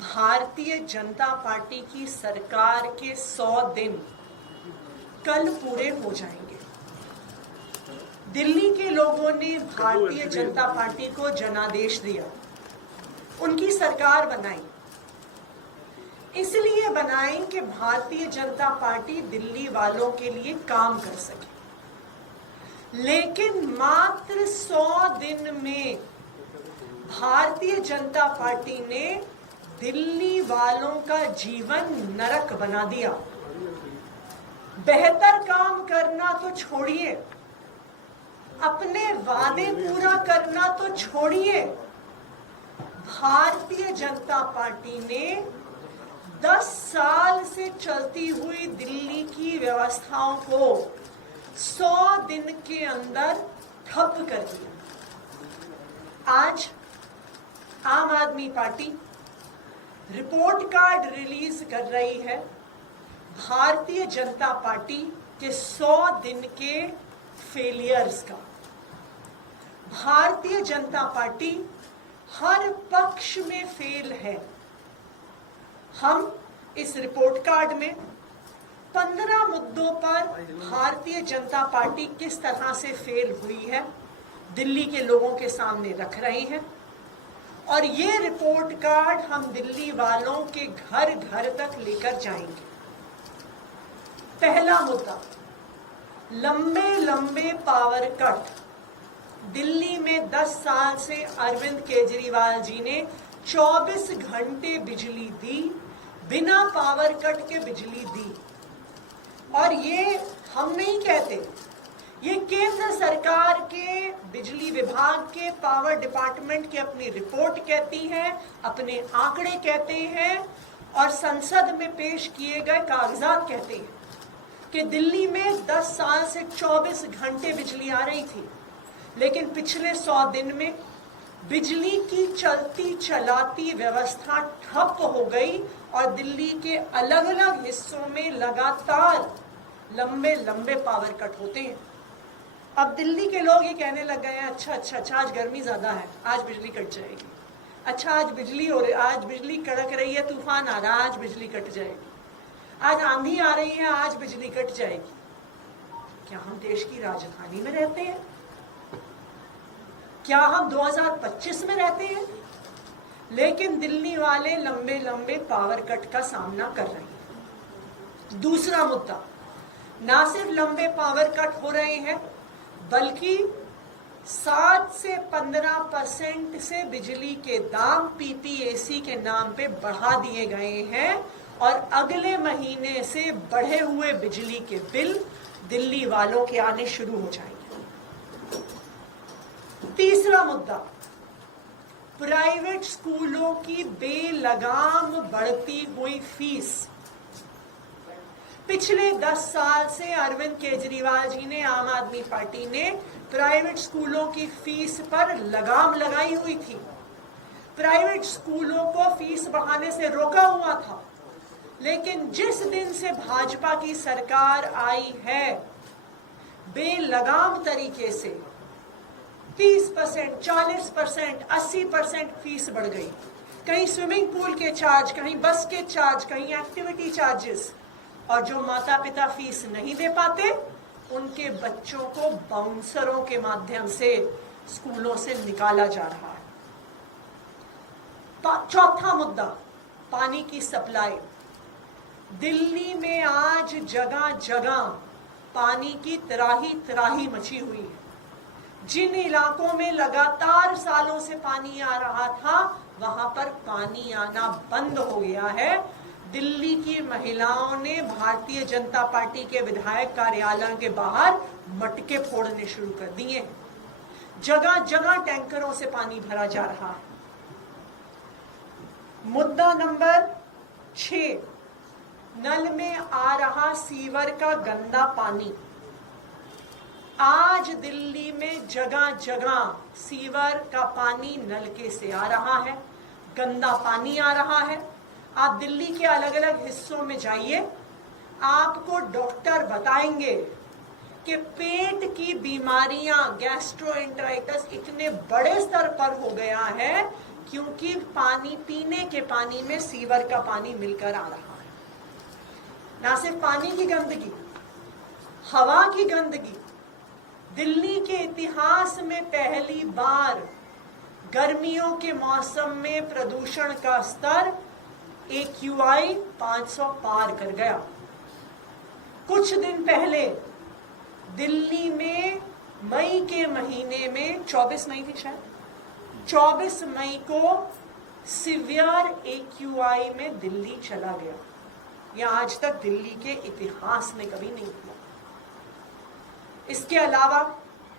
Bharatiya Janata party की सरकार के 100 दिन कल पूरे हो जाएंगे। दिल्ली के लोगों ने भारतीय जनता पार्टी को जनादेश दिया, उनकी सरकार बनाई। इसलिए बनाई कि भारतीय जनता पार्टी दिल्ली वालों के लिए काम कर सके। लेकिन मात्र 100 दिन में भारतीय जनता पार्टी ने दिल्ली वालों का जीवन नरक बना दिया। बेहतर काम करना तो छोड़िए, अपने वादे पूरा करना तो छोड़िए, भारतीय जनता पार्टी ने 10 साल से चलती हुई दिल्ली की व्यवस्थाओं को 100 दिन के अंदर ठप कर दिया। आज आम आदमी पार्टी रिपोर्ट कार्ड रिलीज कर रही है भारतीय जनता पार्टी के 100 दिन के फेलियर्स का। भारतीय जनता पार्टी हर पक्ष में फेल है। हम इस रिपोर्ट कार्ड में 15 मुद्दों पर भारतीय जनता पार्टी किस तरह से फेल हुई है दिल्ली के लोगों के सामने रख रहे हैं, और ये रिपोर्ट कार्ड हम दिल्ली वालों के घर घर तक लेकर जाएंगे। पहला मुद्दा, लंबे लंबे पावर कट। दिल्ली में 10 साल से अरविंद केजरीवाल जी ने 24 घंटे बिजली दी, बिना पावर कट के बिजली दी। और ये हम नहीं कहते, ये केंद्र सरकार के बिजली विभाग के पावर डिपार्टमेंट की अपनी रिपोर्ट कहती है, अपने आंकड़े कहते हैं, और संसद में पेश किए गए कागजात कहते हैं कि दिल्ली में 10 साल से 24 घंटे बिजली आ रही थी। लेकिन पिछले 100 दिन में बिजली की चलती चलाती व्यवस्था ठप हो गई और दिल्ली के अलग अलग हिस्सों में लगातार लंबे लंबे पावर कट होते हैं। अब दिल्ली के लोग ये कहने लग गए हैं, अच्छा आज गर्मी ज्यादा है, आज बिजली कट जाएगी। अच्छा आज बिजली हो रही, आज बिजली कड़क रही है, तूफान आ रहा है, आज बिजली कट जाएगी। आज आंधी आ रही है, आज बिजली कट जाएगी। क्या हम देश की राजधानी में रहते हैं? क्या हम 2025 में रहते हैं? लेकिन दिल्ली वाले लंबे लंबे पावर कट का सामना कर रहे हैं। दूसरा मुद्दा, ना सिर्फ लंबे पावर कट हो रहे हैं, बल्कि 7 से 15% से बिजली के दाम पीपीएसी के नाम पे बढ़ा दिए गए हैं, और अगले महीने से बढ़े हुए बिजली के बिल दिल्ली वालों के आने शुरू हो जाएंगे। तीसरा मुद्दा, प्राइवेट स्कूलों की बेलगाम बढ़ती हुई फीस। पिछले 10 साल से अरविंद केजरीवाल जी ने, आम आदमी पार्टी ने प्राइवेट स्कूलों की फीस पर लगाम लगाई हुई थी। प्राइवेट स्कूलों को फीस बढ़ाने से रोका हुआ था। लेकिन जिस दिन से भाजपा की सरकार आई है, बेलगाम तरीके से 30%, 40%, 80% फीस बढ़ गई। कहीं स्विमिंग पूल के चार्ज, कहीं बस के चार्ज, कहीं एक्टिविटी चार्जेस। और जो माता पिता फीस नहीं दे पाते, उनके बच्चों को बाउंसरों के माध्यम से स्कूलों से निकाला जा रहा है। चौथा मुद्दा, पानी की सप्लाई। दिल्ली में आज जगह जगह पानी की त्राही मची हुई है। जिन इलाकों में लगातार सालों से पानी आ रहा था, वहां पर पानी आना बंद हो गया है। दिल्ली की महिलाओं ने भारतीय जनता पार्टी के विधायक कार्यालय के बाहर मटके फोड़ने शुरू कर दिए। जगह जगह टैंकरों से पानी भरा जा रहा है। मुद्दा नंबर 6, नल में आ रहा सीवर का गंदा पानी। आज दिल्ली में जगह जगह सीवर का पानी नलके से आ रहा है, गंदा पानी आ रहा है। आप दिल्ली के अलग अलग हिस्सों में जाइए, आपको डॉक्टर बताएंगे कि पेट की बीमारियां, गैस्ट्रोएंटेराइटिस इतने बड़े स्तर पर हो गया है क्योंकि पानी, पीने के पानी में सीवर का पानी मिलकर आ रहा है। ना सिर्फ पानी की गंदगी, हवा की गंदगी। दिल्ली के इतिहास में पहली बार गर्मियों के मौसम में प्रदूषण का स्तर AQI 500 पार कर गया। कुछ दिन पहले दिल्ली में मई के महीने में 24 मई थी शायद, 24 मई को सीवियर AQI में दिल्ली चला गया। यह आज तक दिल्ली के इतिहास में कभी नहीं हुआ। इसके अलावा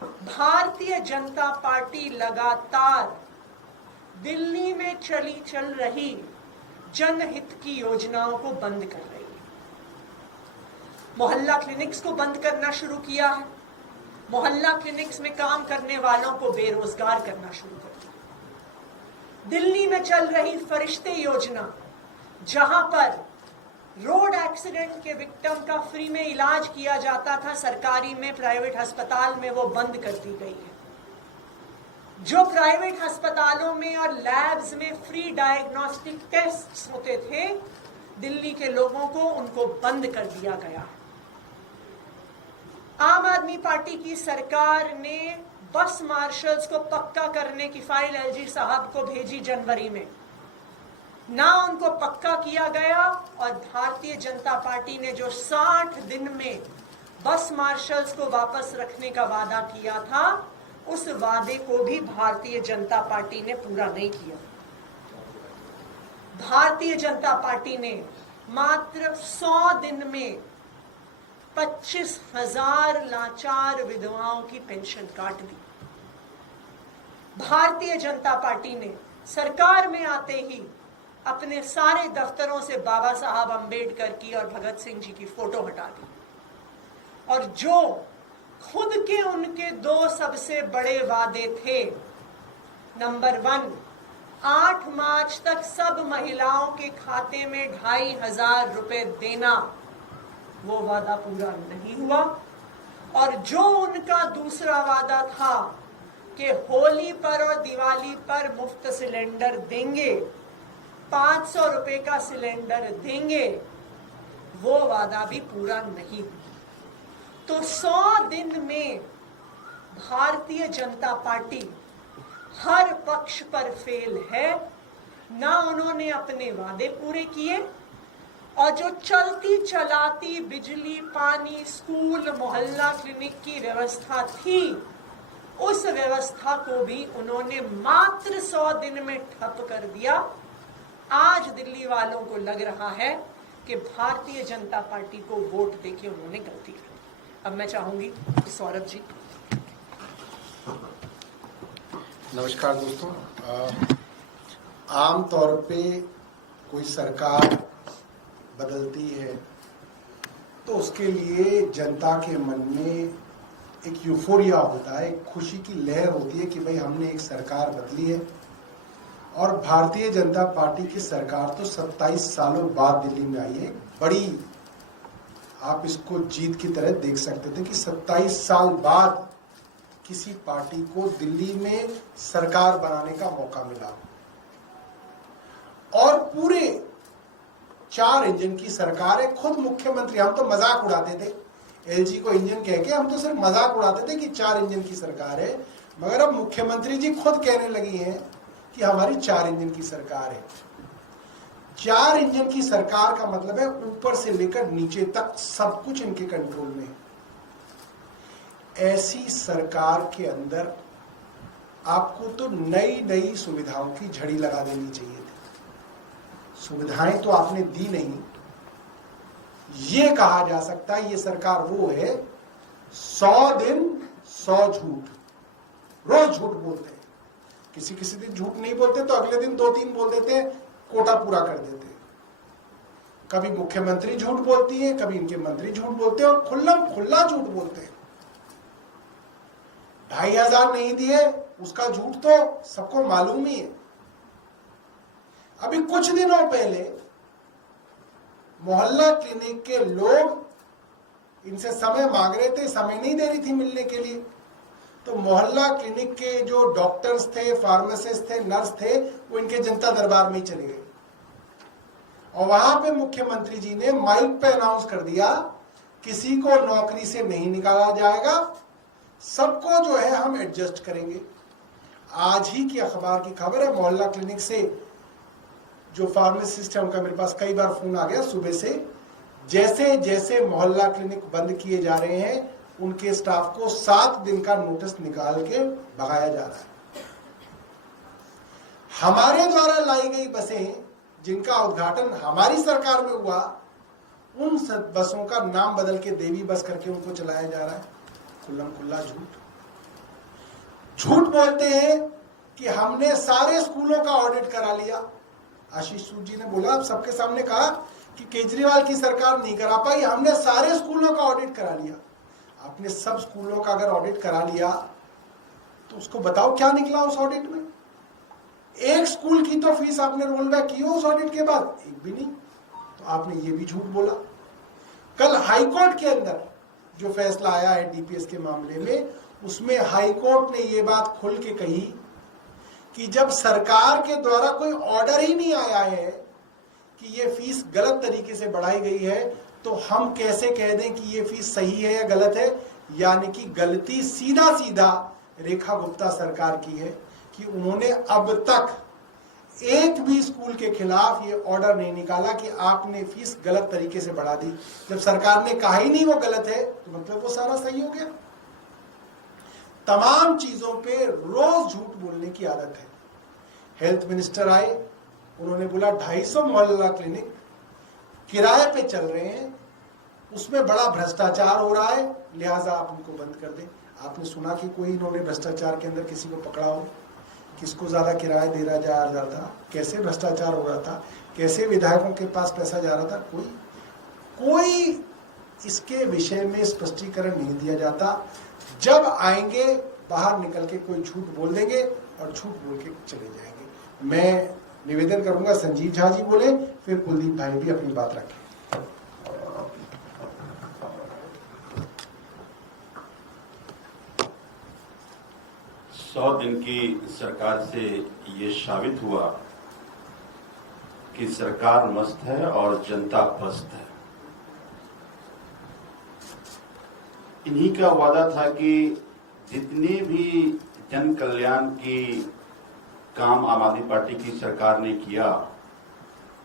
भारतीय जनता पार्टी लगातार दिल्ली में चल रही जनहित की योजनाओं को बंद कर रही है। मोहल्ला क्लिनिक्स को बंद करना शुरू किया है। मोहल्ला क्लिनिक्स में काम करने वालों को बेरोजगार करना शुरू कर दिया। दिल्ली में चल रही फरिश्ते योजना, जहां पर रोड एक्सीडेंट के विक्टिम का फ्री में इलाज किया जाता था सरकारी में, प्राइवेट अस्पताल में, वो बंद कर दी गई है। जो प्राइवेट अस्पतालों में और लैब्स में फ्री डायग्नोस्टिक टेस्ट्स होते थे दिल्ली के लोगों को, उनको बंद कर दिया गया है। आम आदमी पार्टी की सरकार ने बस मार्शल्स को पक्का करने की फाइल LG साहब को भेजी जनवरी में, ना उनको पक्का किया गया। और भारतीय जनता पार्टी ने जो 60 दिन में बस मार्शल्स को वापस रखने का वादा किया था, उस वादे को भी भारतीय जनता पार्टी ने पूरा नहीं किया। भारतीय जनता पार्टी ने मात्र 100 दिन में 25,000 लाचार विधवाओं की पेंशन काट दी। भारतीय जनता पार्टी ने सरकार में आते ही अपने सारे दफ्तरों से बाबा साहब अंबेडकर की और भगत सिंह जी की फोटो हटा दी। और जो खुद के उनके 2 सबसे बड़े वादे थे, नंबर 1, 8 मार्च तक सब महिलाओं के खाते में 2,500 रुपए देना, वो वादा पूरा नहीं हुआ। और जो उनका दूसरा वादा था कि होली पर और दिवाली पर मुफ्त सिलेंडर देंगे, 500 रुपए का सिलेंडर देंगे, वो वादा भी पूरा नहीं हुआ। तो 100 दिन में भारतीय जनता पार्टी हर पक्ष पर फेल है। ना उन्होंने अपने वादे पूरे किए, और जो चलती चलाती बिजली, पानी, स्कूल, मोहल्ला क्लिनिक की व्यवस्था थी, उस व्यवस्था को भी उन्होंने मात्र 100 दिन में ठप कर दिया। आज दिल्ली वालों को लग रहा है कि भारतीय जनता पार्टी को वोट देके उन्होंने गलती की। अब मैं चाहूंगी सौरभ जी। नमस्कार दोस्तों। आम तौर पे कोई सरकार बदलती है तो उसके लिए जनता के मन में एक यूफोरिया होता है, एक खुशी की लहर होती है कि भाई हमने एक सरकार बदली है। और भारतीय जनता पार्टी की सरकार तो 27 सालों बाद दिल्ली में आई है। बड़ी, आप इसको जीत की तरह देख सकते थे कि 27 साल बाद किसी पार्टी को दिल्ली में सरकार बनाने का मौका मिला। और पूरे 4 इंजन की सरकार है। खुद मुख्यमंत्री, हम तो मजाक उड़ाते थे, LG को इंजन कह के हम तो सिर्फ मजाक उड़ाते थे कि 4 इंजन की सरकार है, मगर अब मुख्यमंत्री जी खुद कहने लगी हैं कि हमारी 4 इंजन की सरकार है। 4 इंजन की सरकार का मतलब है ऊपर से लेकर नीचे तक सब कुछ इनके कंट्रोल में। ऐसी सरकार के अंदर आपको तो नई नई सुविधाओं की झड़ी लगा देनी चाहिए थी। सुविधाएं तो आपने दी नहीं। ये कहा जा सकता है ये सरकार वो है 100 दिन 100 झूठ, रोज झूठ बोलते हैं। किसी किसी दिन झूठ नहीं बोलते तो अगले दिन 2-3 बोल देते हैं, कोटा पूरा कर देते हैं। कभी मुख्यमंत्री झूठ बोलती है, कभी इनके मंत्री झूठ बोलते हैं, और खुल्ला झूठ बोलते हैं। 2,500 नहीं दिए उसका झूठ तो सबको मालूम ही है। अभी कुछ दिनों पहले मोहल्ला क्लिनिक के लोग इनसे समय मांग रहे थे, समय नहीं दे रही थी मिलने के लिए। तो मोहल्ला क्लिनिक के जो डॉक्टर्स थे, फार्मासिस्ट थे, नर्स थे, वो इनके जनता दरबार में ही चले गए और वहां पे मुख्यमंत्री जी ने माइक पे अनाउंस कर दिया किसी को नौकरी से नहीं निकाला जाएगा, सबको जो है हम एडजस्ट करेंगे। आज ही की अखबार की खबर है, मोहल्ला क्लिनिक से जो फार्मासिस्ट है उनका मेरे पास कई बार फोन आ गया सुबह से। जैसे जैसे मोहल्ला क्लिनिक बंद किए जा रहे हैं उनके स्टाफ को 7 दिन का नोटिस निकाल के भगाया जा रहा है। हमारे द्वारा लाई गई बसें जिनका उद्घाटन हमारी सरकार में हुआ, उन बसों का नाम बदल के देवी बस करके उनको चलाया जा रहा है। खुल्लम खुल्ला झूठ बोलते हैं कि हमने सारे स्कूलों का ऑडिट करा लिया। आशीष सूद जी ने बोला, आप सबके सामने कहा कि केजरीवाल की सरकार नहीं करा पाई, हमने सारे स्कूलों का ऑडिट करा लिया। आपने सब स्कूलों का अगर ऑडिट करा लिया तो उसको बताओ क्या निकला उस ऑडिट में। एक स्कूल की तो फीस आपने रोल बैक की हो उस ऑडिट के बाद, एक भी नहीं। तो आपने ये भी झूठ बोला। कल हाईकोर्ट के अंदर जो फैसला आया है डीपीएस के मामले में, उसमें हाईकोर्ट ने ये बात खुल के कही कि जब सरकार के द्वारा कोई ऑर्डर ही नहीं आया है कि ये फीस गलत तरीके से बढ़ाई गई है, तो हम कैसे कह दें कि ये फीस सही है या गलत है। यानी कि गलती सीधा सीधा रेखा गुप्ता सरकार की है कि उन्होंने अब तक एक भी स्कूल के खिलाफ ये ऑर्डर नहीं निकाला कि आपने फीस गलत तरीके से बढ़ा दी। जब सरकार ने कहा ही नहीं वो गलत है तो मतलब वो सारा सही हो गया। तमाम चीजों पे रोज झूठ बोलने की आदत है। हेल्थ मिनिस्टर आए, उन्होंने बोला 250 मोहल्ला क्लिनिक किराए पे चल रहे हैं, उसमें बड़ा भ्रष्टाचार हो रहा है, लिहाजा आप उनको बंद कर दें। आपने सुना कि कोई इन्होंने भ्रष्टाचार के अंदर किसी को पकड़ा हो, किसको ज्यादा किराया दे रहा जा रहा था, कैसे भ्रष्टाचार हो रहा था, कैसे विधायकों के पास पैसा जा रहा था, कोई इसके विषय में स्पष्टीकरण नहीं दिया जाता। जब आएंगे बाहर निकल के कोई झूठ बोल देंगे और झूठ बोल के चले जाएंगे। मैं निवेदन करूंगा संजीव झा जी बोले, फिर कुलदीप भाई भी अपनी बात रखें। 100 दिन की सरकार से ये साबित हुआ कि सरकार मस्त है और जनता पस्त है। इन्हीं का वादा था कि जितने भी जन कल्याण की काम आम आदमी पार्टी की सरकार ने किया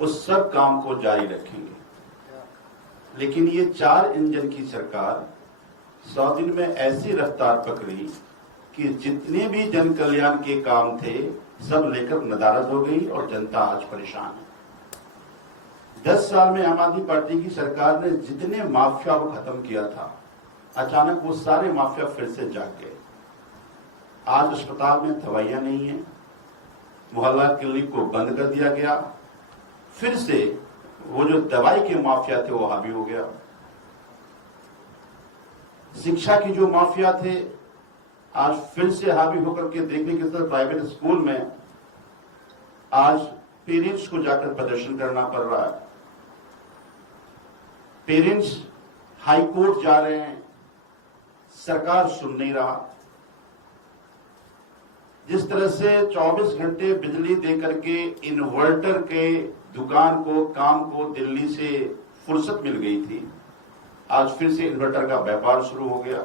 उस सब काम को जारी रखेंगे। लेकिन ये 4 इंजन की सरकार 100 दिन में ऐसी रफ्तार पकड़ी कि जितने भी जन कल्याण के काम थे सब लेकर नदारद हो गई और जनता आज परेशान है। 10 साल में आम आदमी पार्टी की सरकार ने जितने माफिया को खत्म किया था, अचानक वो सारे माफिया फिर से जाग गए। आज अस्पताल में दवाइयां नहीं है, मोहल्ला क्लिनिक को बंद कर दिया गया, फिर से वो जो दवाई के माफिया थे वो हावी हो गया। शिक्षा की जो माफिया थे आज फिर से हावी होकर के देखने के साथ प्राइवेट स्कूल में आज पेरेंट्स को जाकर प्रदर्शन करना पड़ रहा है। पेरेंट्स हाई कोर्ट जा रहे हैं, सरकार सुन नहीं रहा। जिस तरह से 24 घंटे बिजली देकर के इन्वर्टर के दुकान को काम को दिल्ली से फुर्सत मिल गई थी, आज फिर से इन्वर्टर का व्यापार शुरू हो गया।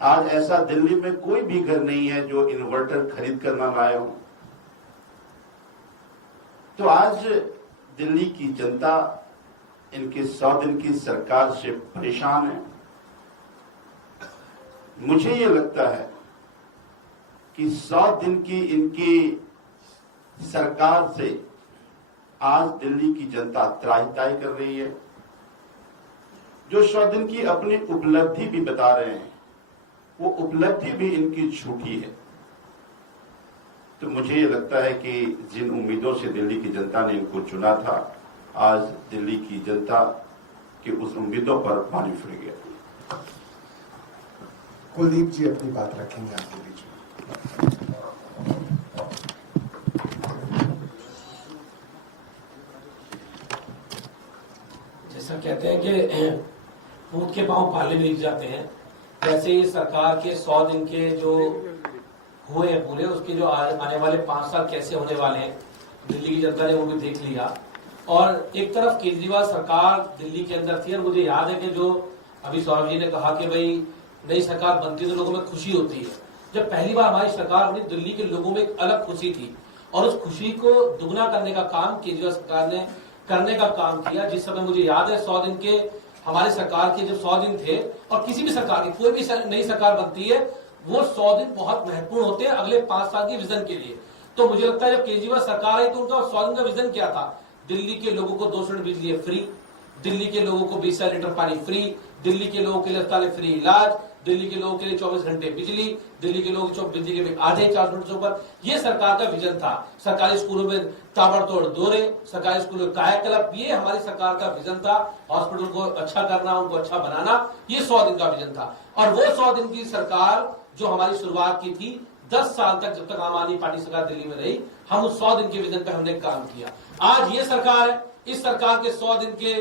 आज ऐसा दिल्ली में कोई भी घर नहीं है जो इन्वर्टर खरीद कर ना लाए हो। तो आज दिल्ली की जनता इनके 100 दिन की सरकार से परेशान है। मुझे ये लगता है कि 100 दिन की इनकी सरकार से आज दिल्ली की जनता त्राहिताई कर रही है। जो 100 दिन की अपनी उपलब्धि भी बता रहे हैं, वो उपलब्धि भी इनकी झूठी है। तो मुझे ये लगता है कि जिन उम्मीदों से दिल्ली की जनता ने इनको चुना था, आज दिल्ली की जनता की उस उम्मीदों पर पानी फिर गया। कुलदीप जी अपनी बात रखेंगे आपके बीच में। जैसा कहते हैं कि पूत के पांव पाले में लिख जाते हैं, जैसे ही सरकार के 100 दिन के जो हुए हैं पूरे, उसके जो आने वाले 5 साल कैसे होने वाले हैं, दिल्ली की जनता ने वो भी देख लिया। और एक तरफ केजरीवाल सरकार दिल्ली के अंदर थी, और मुझे याद है कि जो अभी सौरभ जी ने कहा कि भाई नई सरकार बनती है तो लोगों में खुशी होती है। जब पहली बार हमारी सरकार बनी, दिल्ली के लोगों में एक अलग खुशी थी, और उस खुशी को दुगना करने का काम केजरीवाल सरकार ने करने का काम किया। जिस समय मुझे याद है 100 दिन के हमारी सरकार के जब 100 दिन थे, और किसी भी सरकार की कोई भी नई सरकार बनती है, वो 100 दिन बहुत महत्वपूर्ण होते हैं अगले 5 साल की विजन के लिए। तो मुझे लगता है जब केजरीवाल सरकार आई तो उनका 100 दिन का विजन क्या था? दिल्ली के लोगों को 2 यूनिट बिजली फ्री, दिल्ली के लोगों को 20 लीटर पानी फ्री, दिल्ली के लोगों के लिए अस्पताल फ्री इलाज, दिल्ली के लोगों के लिए 24 घंटे बिजली, दिल्ली के लोगों को बिजली के आधे 4 यूनिट से ऊपर। ये सरकार का विजन था। सरकारी स्कूलों में ताबड़तोड़ दौरे, सरकारी स्कूलों में कायाकल्प, ये हमारी सरकार का विजन था। हॉस्पिटल को अच्छा करना, उनको अच्छा बनाना, ये 100 दिन का विजन था। और वो 100 दिन की सरकार जो हमारी शुरुआत की थी, 10 साल तक जब तक आम आदमी पार्टी सरकार दिल्ली में रही, हम उस 100 दिन के विजन पर हमने काम किया। आज ये सरकार है, इस सरकार के 100 दिन के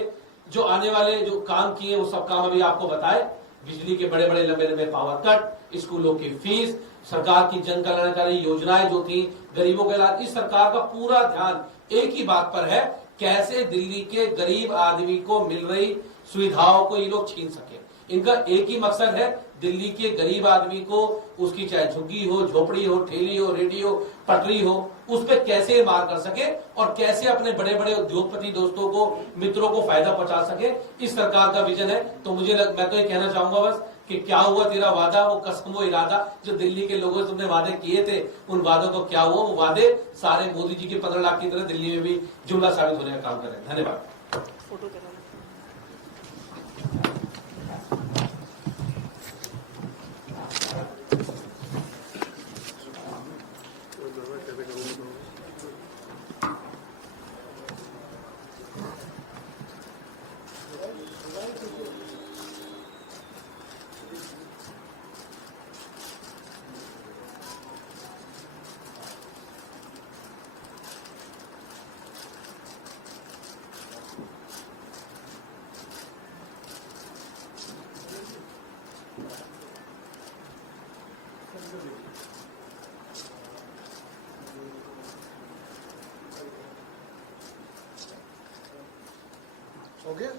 जो आने वाले जो काम किए वो सब काम अभी आपको बताए। बिजली के बड़े बड़े लंबे लंबे पावर कट, स्कूलों की फीस, सरकार की जन कल्याणकारी योजनाएं जो थी, गरीबों के इलाज, इस सरकार का पूरा ध्यान एक ही बात पर है, कैसे दिल्ली के गरीब आदमी को मिल रही सुविधाओं को ये लोग छीन सके। इनका एक ही मकसद है, दिल्ली के गरीब आदमी को उसकी चाहे झुग्गी हो, झोपड़ी हो, ठेली हो, रेडी हो, पटरी हो, उस पर कैसे मार कर सके और कैसे अपने बड़े बड़े उद्योगपति दोस्तों को, मित्रों को फायदा पहुंचा सके। इस सरकार का विजन है। तो मैं तो ये कहना चाहूंगा बस कि क्या हुआ तेरा वादा, वो कसम, वो इरादा जो दिल्ली के लोगों से तुमने वादे किए थे, उन वादों को क्या हुआ? वो वादे सारे मोदी जी के 15 लाख की तरह दिल्ली में भी जुमला साबित होने का काम करें। धन्यवाद। हो गया?